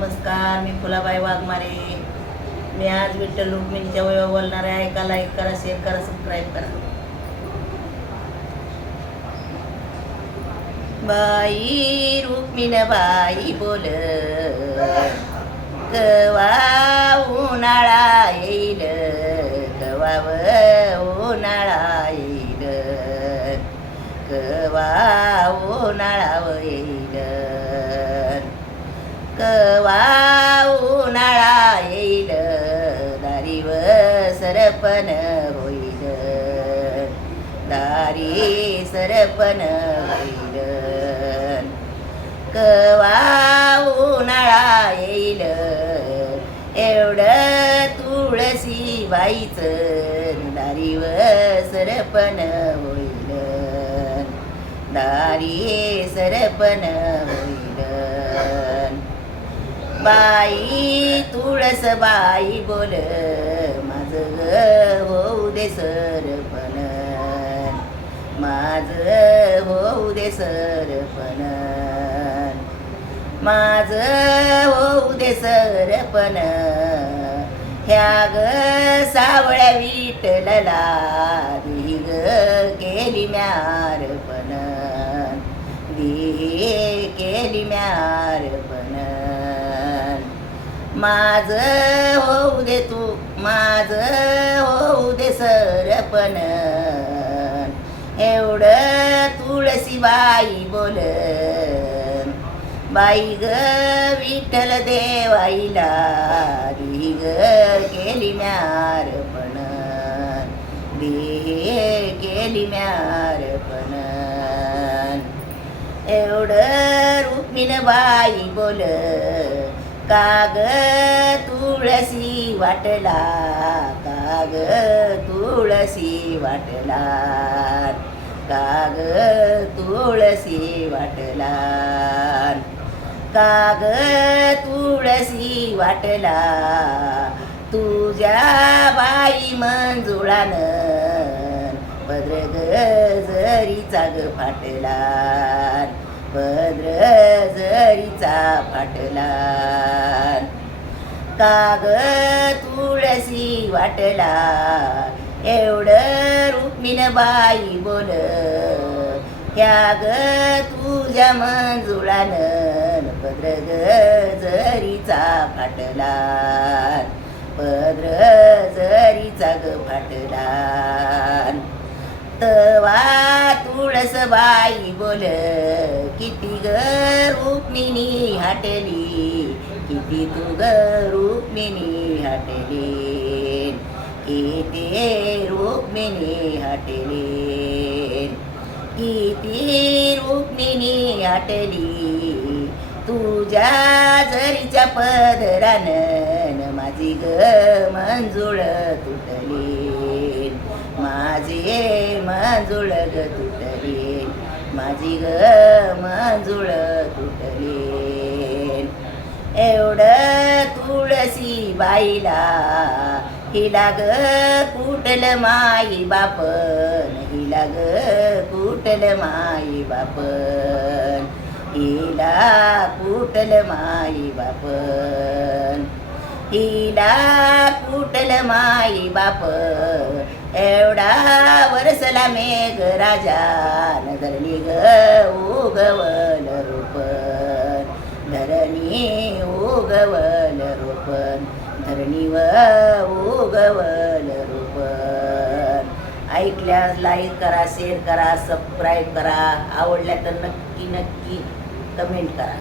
नमस्कार मी फुलाबाई वाघमारे. मी आज विठ्ठल रुक्मिणीच्या वय बोलणार आहे. ऐका लाईक करा शेअर करा सबस्क्राईब करा. बाई रुक्मिण बाई बोल. कवा उन्हाळा येईल? कवा कवा उन्हाळा येईल दारीव सरपण होईल. दारी सरपण होईल. कवा उन्हाळा येईल एवढं तुळशी बाईचं दारीव सरपण होईल. दारी सरपण होईल बाई तुळस बाई बोल माझ होऊ दे सरपण माझ होऊ दे सरपण माझ होऊ दे सरपण ह्या ग सावळ्या विठलला दी ग केली म्यारपण दी केली म्या माझ होऊ दे तू माझ होऊ दे सरपण. एवढं तुळशी बाई बोल. बाई ग विठ्ठल देवाईला दी ग केली म्यारपण दे केली म्यारपण एवढं रुक्मिण बाई बोल. काग तुळशी वाटला काग तुळशी वाटला. काग तुळसी वाटला काग तुळशी वाटला. तुझ्या बाई मंजुळानं भद्र जरीचा ग फाटला भद्र जरीचा फाटला. का ग तुळशी वाटला. एवढं रुक्मिण बाई बोल त्या ग तुझ्या मंजुळानं भद्र जरीचा फाटला. भद्र जरीचा ग फाटला. तवा तुळस बाई बोल किती ग रुक्मिणी हाटली. किती तू ग रुक्मिणी हटले किती रुक्मिणी हटले. किती रुक्मिणी हाटली तुझ्या जरीच्या पदरानं माझी ग मंजुळ तुटली माझे मंजुळ ग तुटली माझी ग मंजुळ तुटली एवढं तुळशी बाईला. हिला ग कुटल माई बापन हिला ग कुटल माई बापन हिला कुटल माई बापन हिला कुटल माई बाप. एवढा वरसला मेघ राजा धरणी ग उगवल रोपण धरणी उगवल रूपन धरणी व उगवल ऐकल्या ऐकल्यास लाईक करा शेअर करा सबस्क्राईब करा. आवडल्या तर नक्की नक्की कमेंट करा.